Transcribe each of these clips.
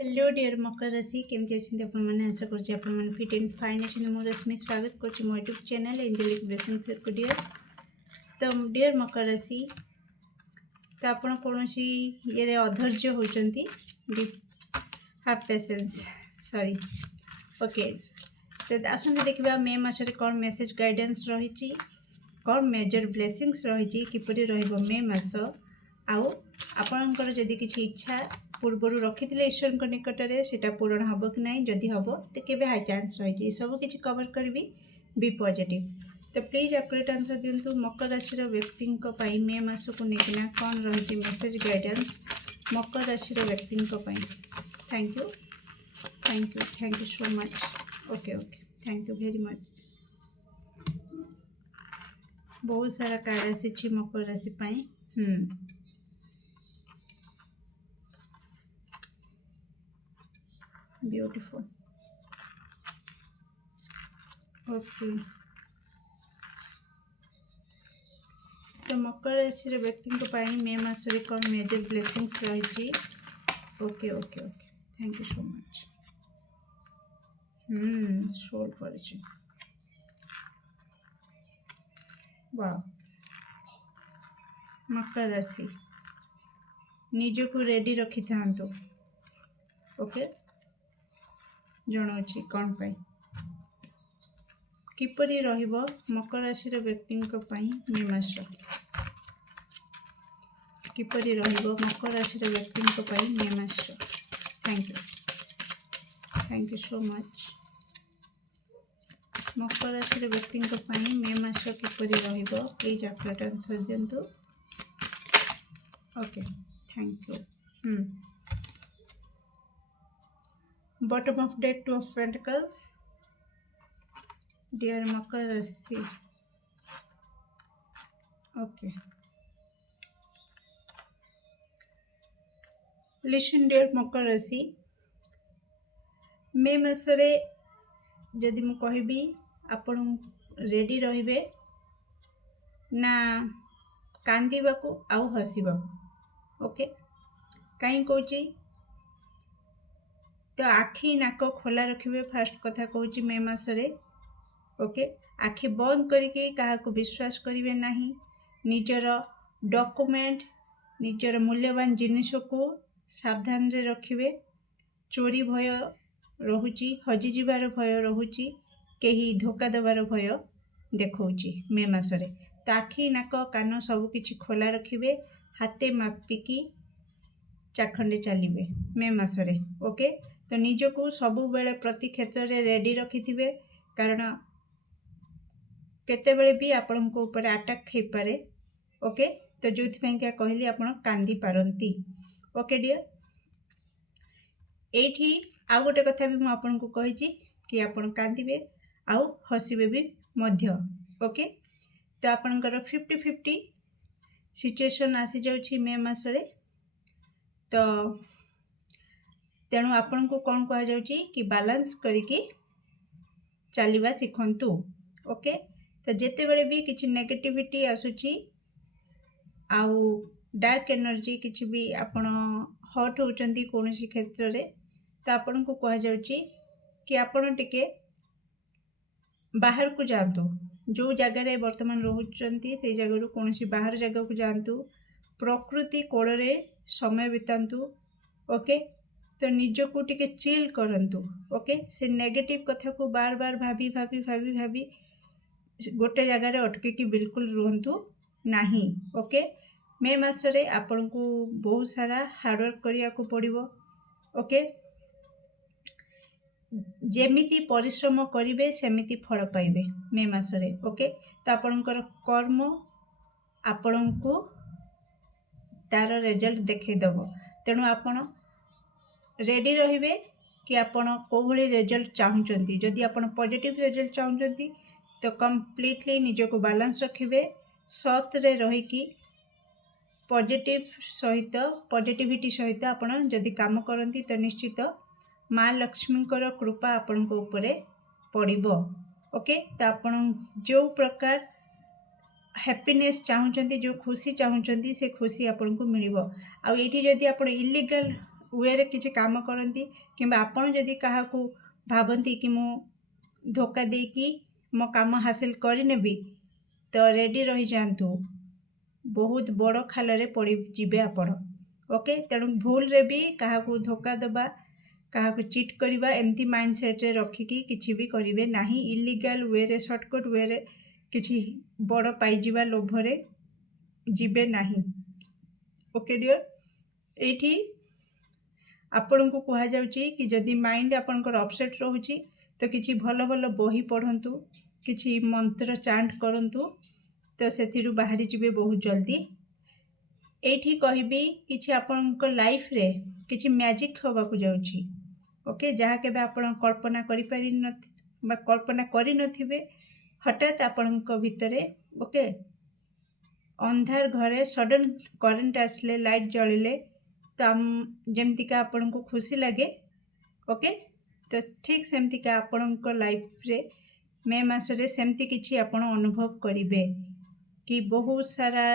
Hello dear मकर राशि केमती अच्छे आपने आशा कर फिट एंड फाइन अच्छे मो रश्मि स्वागत कर मो यूट्यूब चैनल एंजेलिक ब्लेसिंग्स को डियर। तो डियर मकर राशि तो आप कौन ये अधैर्य होती हाफ पेशेंस सॉरी ओके। तो आसते देखा मे मसरे कौन मेसेज गाइडेंस रही कौन मेजर ब्लेसिंग्स रही किपरि रहिबो मे मास आउ आपणकर जदि किसी इच्छा पूर्वर रखी ईश्वर निकट में से पूरण हम कि ना जदि हम तो केवे हाई चांस रही सब किसी कवर करी बी पॉजिटिव। तो प्लीज एक्यूरेट आंसर दिंतु मकर राशि व्यक्ति मे मास को लेकिन कौन रही मेसेज गाइडेंस मकर राशि व्यक्ति। Thank you thank you thank you so much. Okay okay thank you very much. बहुत सारा कार्ड आसी मकर राशि ब्यूटीफुल ओके। तो मकर राशि व्यक्ति मे मास कौन मेजर ब्लेसिंग्स रही। Okay okay okay thank you so much. सोल कर वाह मकर राशि निजको रेडी रखी था। ओके जनाऊँ कौन पाई किपरि रहिबो मकर राशि व्यक्ति मे मास किपरि रहिबो मकर राशि व्यक्ति मे मास। Thank you so much. मकर राशि व्यक्ति मे मास किपरि रहिबो प्लीज एक्यूरेट आंसर दिंतु। Okay thank you. Bottom of deck two of pentacles dear मकर राशि। ओके लिसन डियर मकर राशि मे मासरे जदि मु कहबी आपण रेडी रहिबे ना कांदीबाकू आउ हसीबाकू। ओके कहीं कहूँ तो आखि नाक खोला रखिए फास्ट कथा कहूँ मे मासरे। ओके आखि बंद करके क्या विश्वास करेंगे ना निजर डॉक्यूमेंट निजर मूल्यवान जिनिस को सावधान रे रखिए। चोरी भय रोची हजिजार भय रोची कहीं धोखा देवार भय देखौची मे मासरे। तो आखि नाक कान सबकि खोला रखिए हाथे मापिकी चाखंडे चलिए मे मासरे। ओके तो निजको सबु बेले प्रति क्षेत्र में रेडी रखि थे कारण केतेबेले भी आपण को ऊपर अटैक हो पारे। ओके तो जो क्या कहली आप कांदी पारती। ओके डियर एठी आउ गोटे कथा भी मुझे कही कि आपण कांदे आउ हसबे भी मध्य। ओके तो आपणकर 50-50 सिचुएशन आसी जाउछि मे मासरे। तो तेणु आपण को कौन कह जाउछि कि बैलेंस करिकी चलिबा सिखंतु। ओके तो जिते बड़े भी किसी नेगेटिविटी आसुची आउ डार्क एनर्जी किसी भी आपण हट होचंती कौन सी क्षेत्र रे तो आपण को कह जाउछि कि आपण टिके बाहर को जातु जो जगार वर्तमान रोचंती से जगह कौन सी बाहर जगह को जातु प्रकृति कोल रे समय बितातु। ओके तो निजको टिके चिल करंतु। ओके से नेगेटिव कथा को बार बार भाभी भाभी भाभी भाभी गोटे जगार अटकी बिल्कुल रुहतु नहीं। ओके मे मासरे आपण को बहुत सारा हार्डवर्क करिया को पड़िबो। ओके जेमिति परिश्रम करिवे सेमिति फल पाइबे मे मासरे। ओके तो आपणकर कर्म आपण को तार रिजल्ट देखैदब तेणु आपण रेडी रहिबे कि आपण को भली रिजल्ट चाहुचंती। जदि आपण पॉजिटिव रिजल्ट चाहुचंती तो कंप्लीटली निजको बैलेंस रखिए सत रे रहीकि पॉजिटिव सहित पॉजिटिविटी सहित आपण जदि काम करती तो निश्चित माँ लक्ष्मी कृपा आपण को ऊपर पड़िबो। ओके तो आपण जो प्रकार हैप्पीनेस चाहुचंती जो खुशी चाहुचंती से खुशी आपण को मिलिबो। आ एठी जदि आपण इलीगल वे किसी काम करती कि आपण जदि क्या भावती कि मु धोखा दे कि मो काम हासिल करनेबी तो रेडी रही जातु बहुत बड़ खाल पड़ जाए आपण ओके। तेणु भूल रे भी क्या धोखा दबा क्या चिट करवा एमती माइंड सेट रे रखिकी किसी भी करेंगे ना इलीगल वे रे शॉर्टकट वे रे किसी बड़ पाइबा लोभरे जीवे नहीं ओके डियर। एठी आपण को कह जाउची कि जदि माइंड आपनकर अपसेट रोची तो किसी भल भल बही पढ़ंतु किसी मंत्र चांट करंतु तो से बाहरी जीवे बहुत जल्दी। एठी कहबी किसी आपनकर लाइफ रे किसी मैजिक होबाकू जाउची ओके जहाँ के आपण कल्पना कल्पना करि नथिबे हठात आपण भितरे ओके अंधार घरे सडन करेंट आसले लाइट जलिले तो जमती आपण को खुशी लगे ओके। तो ठीक सेमती का आपण लाइफ रे मे मासरे सेमती किछि आपण अनुभव करिवे कि बहुत सारा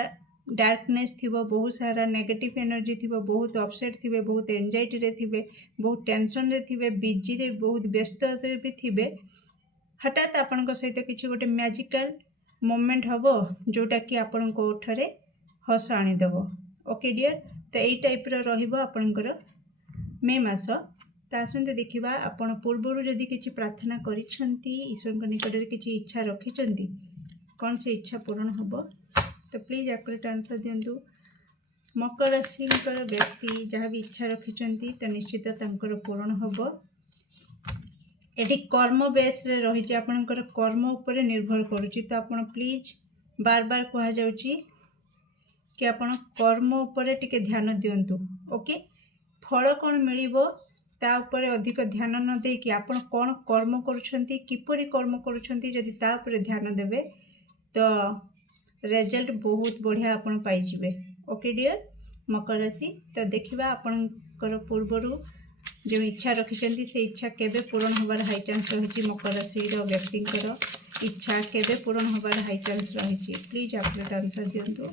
डार्कनेस थिबो बहुत सारा नेगेटिव एनर्जी थिबो बहुत अपसेट थिबे बहुत एंजाइटी रे थिबे बहुत टेंशन रे थिबे बिजी रे बहुत व्यस्त रे भी थिबे हठात आपण सहित किछि गोटे मैजिकल मोमेंट हबो जोटा कि आपण को ओठरे हस आनीदेव ओके डियर। तो यही टाइप रहिबो आपणकर मे मास। तो आसते देखा आपण पूर्वर जदि किछि प्रार्थना करिसेंती ईश्वर निकट में किछि इच्छा रखिसेंती कौन से इच्छा पूर्ण होबो तो प्लीज एक्यूरेट आंसर दिंतु। मकर राशि व्यक्ति जहाँ भी इच्छा रखिसेंती तो निश्चित तांकर पूर्ण होबो। एटी कर्म बेस रे रही आपणकर कर्म उपरे निर्भर करुच्ची तो आपण प्लीज बार बार कह जाउची कि आपण कर्म उपरे टिके ध्यान दियंतु ओके। फल कौन मिलिबो ता उपरे अधिक ध्यान न दे कि आपण कौन कर्म करुछंती किपरि कर्म करुछंती जदि ता उपरे ध्यान देबे तो रिजल्ट बहुत बढ़िया आपण पाई जिवे ओके डियर मकर राशि। तो देखिबा आपणकर पूर्वरु जो इच्छा रखिसेंती से इच्छा केबे पूर्ण होबार हाई चांस रही मकर राशि व्यक्तिंकर इच्छा केबे पूर्ण होबार हाई चांस रही प्लीज एक्यूरेट आंसर दियंतु।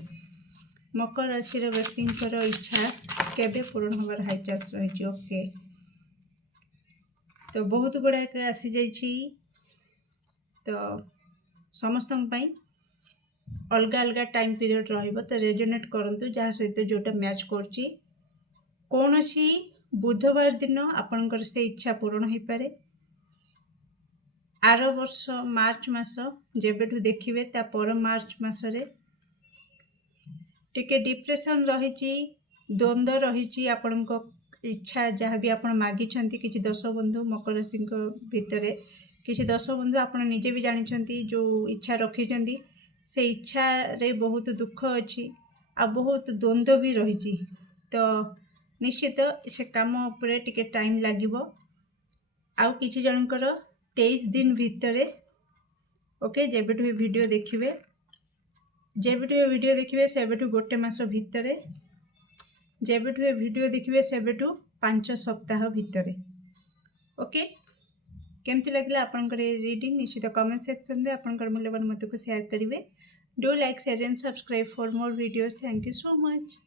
मकर राशि व्यक्तिंकर इच्छा केबे पूर्ण होबार हाई चांस रही ओके। तो बहुत गुड़ाक आसी जाइछि तो समस्त अलग अलग टाइम पीरियड रहिबो तो रेजोनेट करंतु जहाँ सहित जोटा मैच करछि कौन सी बुधवार दिन आपणकर से इच्छा पूर्ण हो पारे। आर वर्ष मार्च मास जेबेठू देखिबे ता पर मार्च मासरे टिके डिप्रेशन रही द्वंद्व रही आपणको इच्छा जहाँ भी आपण मागिछंती किछि दश बंधु मकर राशि भितर किछि दश बंधु आपण निजे भी जानिछंती जो इच्छा रखिछंती से इच्छा रे बहुत दुख अच्छी आ बहुत द्वंद्व भी रही तो निश्चित से काम उपरे टिके टाइम लागिबो आउ किछि जनकर 23 दिन भितर ओके जेबेठू वीडियो देखिबे जेबेठू वीडियो देखिबे सेबेठू गोटे मास भितर जेबेठू वीडियो देखिबे सेबेठू 5 सप्ताह भितर ओके। केमती लगिला आपनकर रीडिंग निश्चित कमेंट सेक्शन रे आपनकर मूल्यवान मत को शेयर करिवे। Do like share and subscribe for more videos. Thank you so much.